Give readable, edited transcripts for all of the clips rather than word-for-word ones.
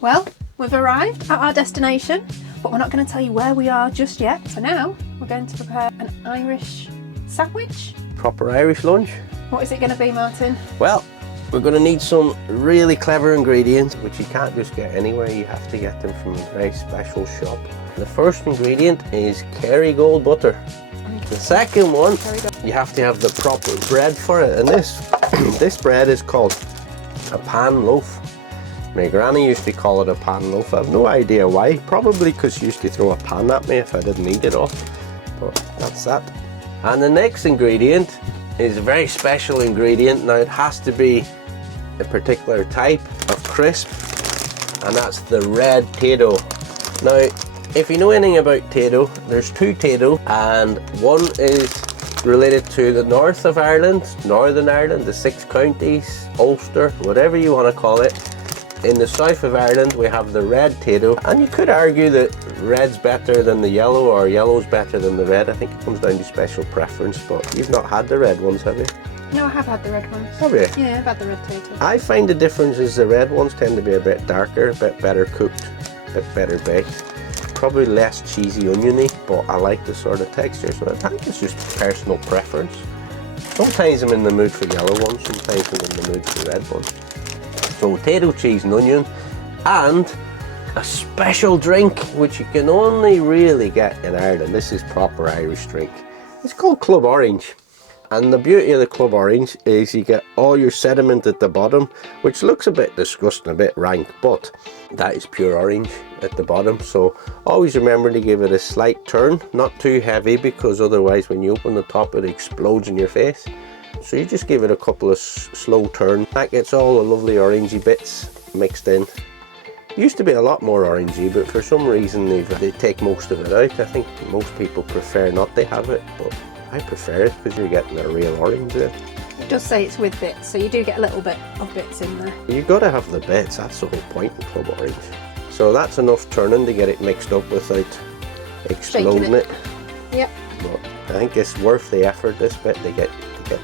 Well, we've arrived at our destination, but we're not going to tell you where we are just yet. So now we're going to prepare an Irish sandwich. Proper Irish lunch. What is it going to be, Martin? Well, we're going to need some really clever ingredients, which you can't just get anywhere. You have to get them from a very special shop. The first ingredient is Kerrygold butter. The second one, you have to have the proper bread for it, and this bread is called a pan loaf. My granny used to call it a pan loaf. I have no idea why. Probably because she used to throw a pan at me if I didn't eat it all. But that's that. And the next ingredient is a very special ingredient. Now it has to be a particular type of crisp, and that's the red Tayto. Now, if you know anything about Tayto, there's two Tayto, and one is related to the north of Ireland, Northern Ireland, the 6 counties, Ulster, whatever you want to call it. In the south of Ireland, we have the red Tayto, and you could argue that red's better than the yellow, or yellow's better than the red. I think it comes down to special preference, but you've not had the red ones, have you? No, I have had the red ones. Have you? Yeah, I've had the red Tayto. I find the difference is the red ones tend to be a bit darker, a bit better cooked, a bit better baked. Probably less cheesy oniony, but I like the sort of texture, so I think it's just personal preference. Sometimes I'm in the mood for yellow ones, sometimes I'm in the mood for red ones. So Tayto cheese and onion, and a special drink which you can only really get in Ireland. This is proper Irish drink. It's called Club Orange. And the beauty of the Club Orange is you get all your sediment at the bottom, which looks a bit disgusting, a bit rank, but that is pure orange at the bottom. So always remember to give it a slight turn, not too heavy, because otherwise when you open the top it explodes in your face. So you just give it a couple of slow turns. That gets all the lovely orangey bits mixed in. It used to be a lot more orangey, but for some reason they take most of it out. I think most people prefer not to have it, but I prefer it because you're getting a real orange there. It does say it's with bits, so you do get a little bit of bits in there. You've got to have the bits, that's the whole point in Club Orange. So that's enough turning to get it mixed up without exploding it. Yep. But I think it's worth the effort, this bit, to get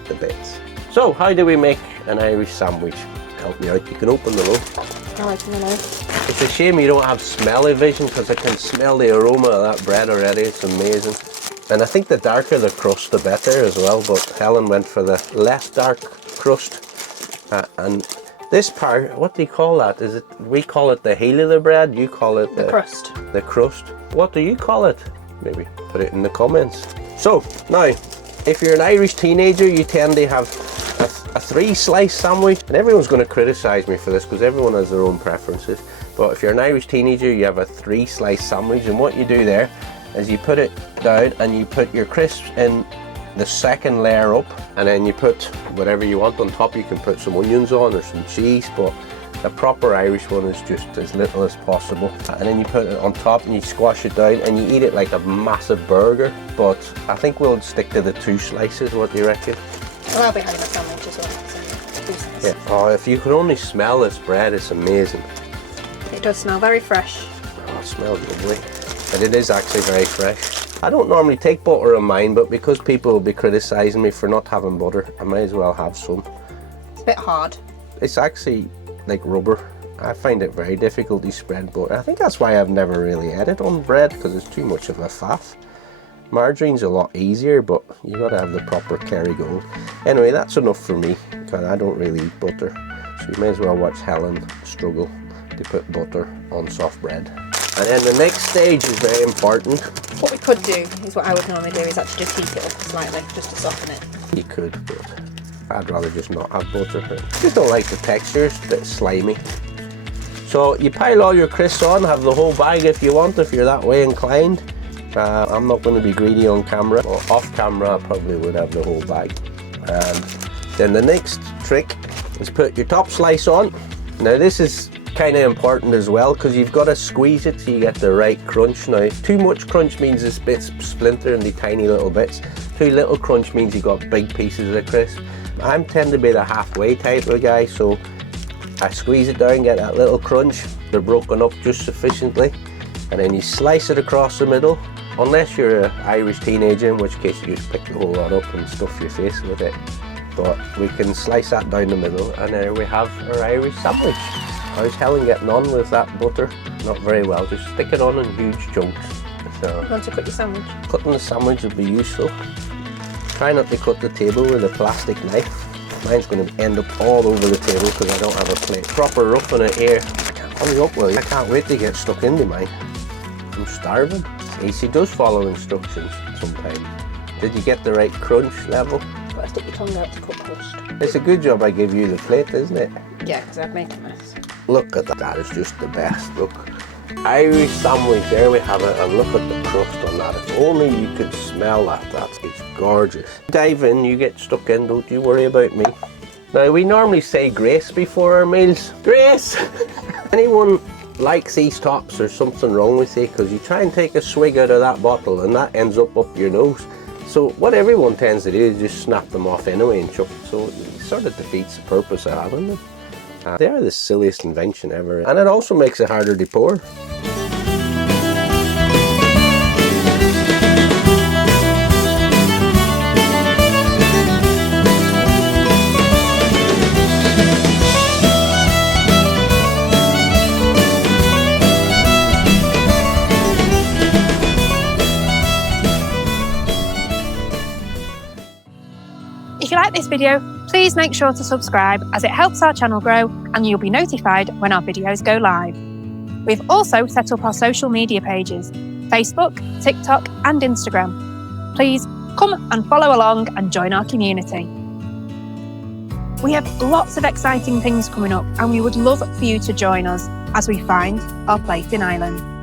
the bits. So how do we make an Irish sandwich? Help me out, you can open the loaf. I like the loaf. It's a shame you don't have smelly vision, because I can smell the aroma of that bread already. It's amazing. And I think the darker the crust, the better as well, but Helen went for the less dark crust. And this part, what do you call that? Is it? We call it the heel of the bread, you call it the crust. The crust. What do you call it? Maybe put it in the comments. So, now, if you're an Irish teenager, you tend to have a 3-slice sandwich, and everyone's going to criticise me for this because everyone has their own preferences. But if you're an Irish teenager, you have a 3-slice sandwich, and what you do there is you put it down and you put your crisps in the second layer up, and then you put whatever you want on top. You can put some onions on or some cheese, but a proper Irish one is just as little as possible. And then you put it on top and you squash it down and you eat it like a massive burger. But I think we'll stick to the 2 slices. What do you reckon? Well, I'll be having a sandwich as well, so 2 slices. Yeah. Oh, if you could only smell this bread, it's amazing. It does smell very fresh. Oh, it smells lovely. And it is actually very fresh. I don't normally take butter on mine, but because people will be criticising me for not having butter, I may as well have some. It's a bit hard. It's actually like rubber. I find it very difficult to spread butter. I think that's why I've never really ate it on bread, because it's too much of a faff. Margarine's a lot easier, but you got to have the proper Kerrygold. Anyway, that's enough for me, because I don't really eat butter. So you may as well watch Helen struggle to put butter on soft bread. And then the next stage is very important. What we could do, is what I would normally do, is actually just heat it up slightly, just to soften it. You could, but I'd rather just not have butter. I just don't like the texture, it's a bit slimy. So you pile all your crisps on, have the whole bag if you want, if you're that way inclined. I'm not going to be greedy on camera, or off camera I probably would have the whole bag. And then the next trick is put your top slice on. Now this is kind of important as well, because you've got to squeeze it so you get the right crunch. Now too much crunch means this bit's splinter into tiny little bits. Too little crunch means you've got big pieces of crisp. I tend to be the halfway type of guy, so I squeeze it down, get that little crunch. They're broken up just sufficiently, and then you slice it across the middle, unless you're an Irish teenager, in which case you just pick the whole lot up and stuff your face with it. But we can slice that down the middle, and there we have our Irish sandwich. How's Helen getting on with that butter? Not very well. Just stick it on in huge chunks. So, You want to cut your sandwich? cutting the sandwich would be useful. Try not to cut the table with a plastic knife. Mine's going to end up all over the table because I don't have a plate. Proper roughing it here. Hurry up, will you? I can't wait to get stuck into mine. I'm starving. She does follow instructions sometimes. Did you get the right crunch level? Gotta stick your tongue out to cut crust. It's a good job I give you the plate, isn't it? Yeah, because I'd make a mess. Look at that. That is just the best. Look. Irish sandwich, there we have it, and look at the crust on that. If only you could smell that. It's gorgeous. Dive in, you get stuck in, don't you worry about me. Now, we normally say grace before our meals. Grace! Anyone likes these tops, there's something wrong with you, because you try and take a swig out of that bottle and that ends up your nose. So what everyone tends to do is just snap them off anyway and chuck it. So it sort of defeats the purpose of having them. They are the silliest invention ever, and it also makes it harder to pour. If you like this video, please make sure to subscribe as it helps our channel grow and you'll be notified when our videos go live. We've also set up our social media pages, Facebook, TikTok and Instagram. Please come and follow along and join our community. We have lots of exciting things coming up and we would love for you to join us as we find our place in Ireland.